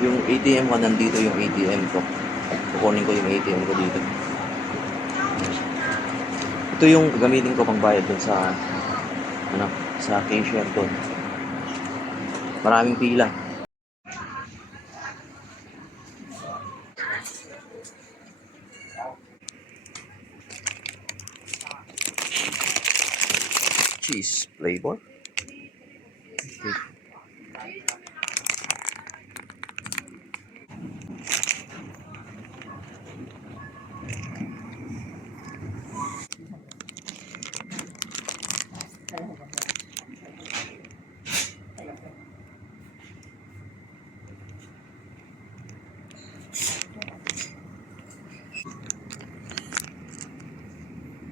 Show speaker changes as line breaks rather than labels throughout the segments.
Yung ATM ko, nandito yung ATM ko. Kukunin ko yung ATM ko dito. Ito yung gagamitin ko pang bayad dun sa ano, sa cashier doon. Maraming pila. Cheese flavor. Okay.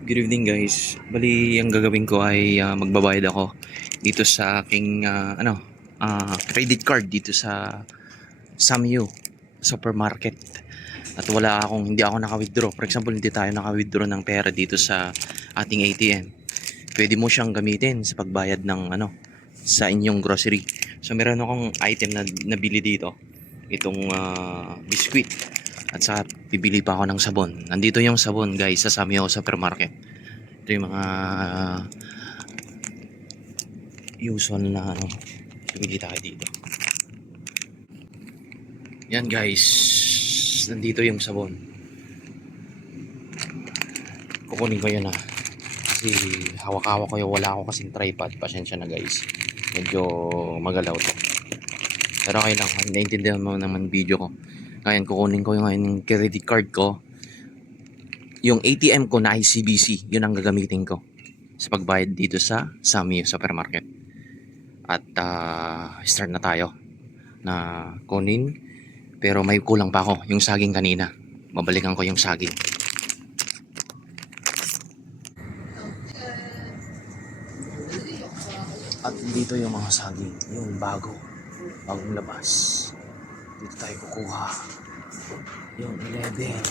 Good evening guys. Bali, ang gagawin ko ay ah, magbabayad ako dito sa aking ah, ano, ah, credit card dito sa Samyu supermarket. At wala akong hindi ako naka-withdraw. For example, hindi tayo naka-withdraw ng pera dito sa ating ATM. Pwede mo siyang gamitin sa pagbayad ng ano sa inyong grocery. So meron akong item na nabili dito. Itong ah, biscuit at saka bibili pa ako ng sabon. Nandito yung sabon guys sa Samyo Supermarket. Ito yung mga uh, usual na ano. Bibili tayo dito. Yan guys. Nandito yung sabon. Kukunin ko yun ah. Kasi hawak-hawak ko yung wala ako kasing tripod. Pasensya na guys. Medyo magalaw to. Pero okay lang. Naintindihan mo naman video ko. Ngayon, kukunin ko yung, ngayon yung credit card ko. Yung ATM ko na ICBC, yun ang gagamitin ko sa pagbayad dito sa Sammy Supermarket. At ah, start na tayo na kunin. Pero may kulang pa ako, yung saging kanina. Babalikan ko yung saging. At dito yung mga saging, yung bago, bagong labas. Dito tayo kukuha. Yung 11.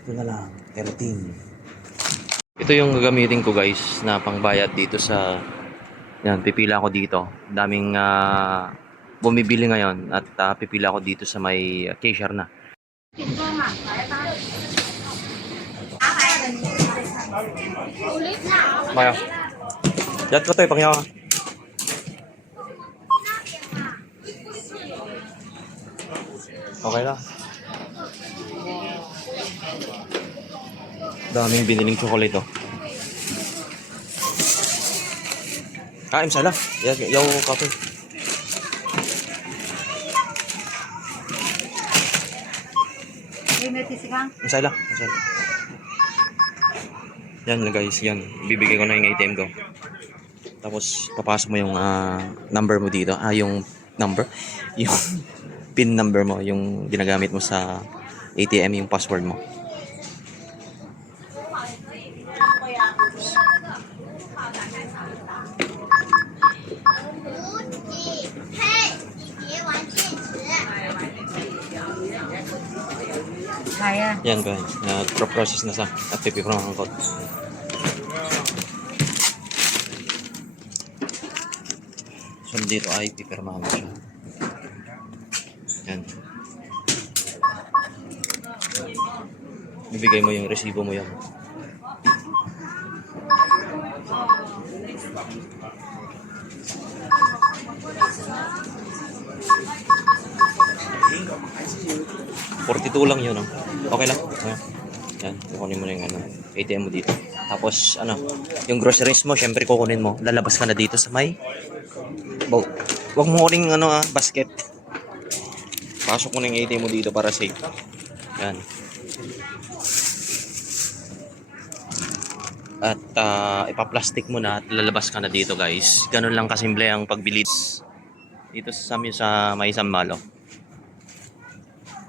Ito na lang, 13. Ito yung gagamitin ko guys na pangbayad dito sa yan, pipila ako dito. Daming ah, bumibili ngayon at ah, pipila ako dito sa may ah, cashier na. Maya. Dad ko to, ipakyaw Okay lang. Daming biniling chocolate oh. Ah, im sala. Ya, yaw kape. Im sala, im sala. Yan na guys, yan. Bibigay ko na yung ATM ko. Tapos papasok mo yung ah, number mo dito. Ah, yung number. Yung pin number mo, yung ginagamit mo sa ATM, yung password mo.
Kaya.
Yan guys, nag-process na sa at pipipirmahan ko. So dito ay pipirmahan mo siya. Yan. Bibigay mo yung resibo mo yan. Forty-two lang yun, oh. Okay lang. Ayan. Yan, kukunin mo na yung ano, ATM mo dito. Tapos, ano, yung groceries mo, syempre kukunin mo. Lalabas ka na dito sa may boat. Huwag mo ring, ano, ah, basket. Pasok mo na yung ATM mo dito para safe. Yan. At ah, ipaplastic mo na at lalabas ka na dito guys. Ganun lang kasimple ang pagbili dito sa sa May Malo.